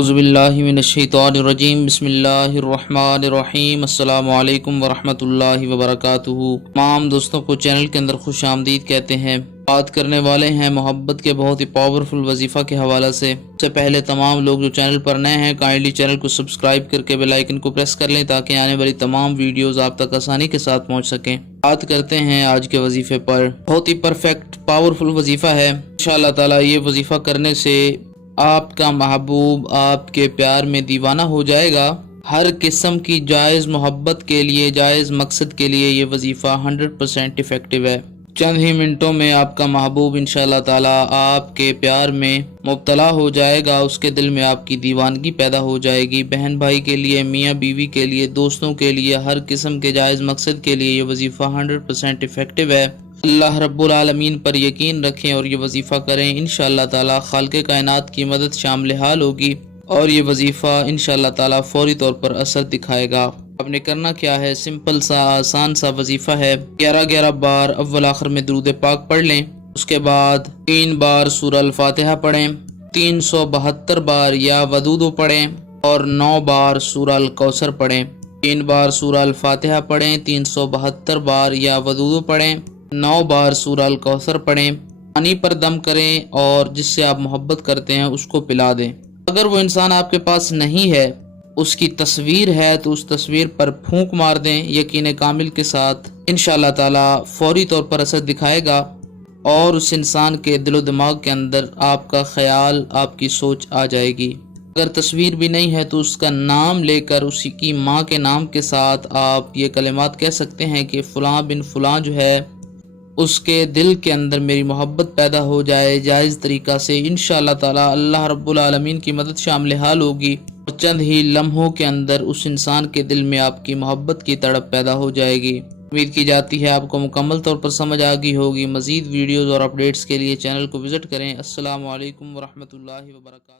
औज़ुबिल्लाहिमिनश्शैतानिर्रजीम बिस्मिल्लाहिर्रहमानिर्रहीम अस्सलामु अलैकुम वरहमतुल्लाहि वबरकातुहू। तमाम दोस्तों को चैनल के अंदर खुश आमदीद कहते हैं। बात करने वाले हैं मोहब्बत के बहुत ही पावरफुल वजीफ़ा के हवाले से। सबसे पहले तमाम लोग जो चैनल पर नए हैं काइंडली चैनल को सब्सक्राइब करके बेल आइकन को प्रेस कर लें ताकि आने वाली तमाम वीडियोस आप तक आसानी के साथ पहुंच सकें। बात करते हैं आज के वजीफे पर। बहुत ही परफेक्ट पावरफुल वजीफा है। इंशाअल्लाह ताला ये वजीफा करने से आपका महबूब आपके प्यार में दीवाना हो जाएगा। हर किस्म की जायज़ मोहब्बत के लिए, जायज़ मकसद के लिए ये वजीफ़ा 100% इफ़ेक्टिव है। चंद ही मिनटों में आपका महबूब इंशाअल्लाह ताला आपके प्यार में मुब्तला हो जाएगा। उसके दिल में आपकी दीवानगी पैदा हो जाएगी। बहन भाई के लिए, मियाँ बीवी के लिए, दोस्तों के लिए, हर किस्म के जायज़ मकसद के लिए ये वजीफ़ा 100% इफ़ेक्टिव है। अल्लाह रब्बुल आलमीन पर यकीन रखें और ये वजीफ़ा करें। इंशाअल्लाह ताला खालिक़े कायनात की मदद शामिल हाल होगी और ये वजीफ़ा इंशाअल्लाह ताला फौरी तौर पर असर दिखाएगा। आपने करना क्या है, सिंपल सा आसान सा वजीफ़ा है। 11-11 बार अव्वल आखिर में दुरूद पाक पढ़ लें। उसके बाद 3 बार सूरह अल फातिहा पढ़ें, 372 बार या वदूद पढ़ें और 9 बार सूरह अल कौसर पढ़ें। 3 बार सूरह अल फातिहा पढ़ें, 372 बार या वदूद पढ़ें, 9 बार सूरह अल कौसर पढ़ें। पानी पर दम करें और जिससे आप मोहब्बत करते हैं उसको पिला दें। अगर वो इंसान आपके पास नहीं है, उसकी तस्वीर है, तो उस तस्वीर पर फूंक मार दें यकीन कामिल के साथ। इंशाअल्लाह ताला फौरी तौर पर असर दिखाएगा और उस इंसान के दिलो दिमाग के अंदर आपका ख्याल, आपकी सोच आ जाएगी। अगर तस्वीर भी नहीं है तो उसका नाम लेकर उसी की माँ के नाम के साथ आप ये कलिमात कह सकते हैं कि फ़लाँ बिन फ़लाँ जो है उसके दिल के अंदर मेरी मोहब्बत पैदा हो जाए जायज़ तरीक़ा से। इंशाअल्लाह ताला अल्लाह रब्बुल आलमीन की मदद शामिल हाल होगी और चंद ही लम्हों के अंदर उस इंसान के दिल में आपकी मोहब्बत की तड़प पैदा हो जाएगी। उम्मीद की जाती है आपको मुकम्मल तौर पर समझ आ गई होगी। मज़ीद वीडियोज़ और अपडेट्स के लिए चैनल को विज़िट करें। अस्सलामु अलैकुम वरहमतुल्लाहि वबरकातुहू।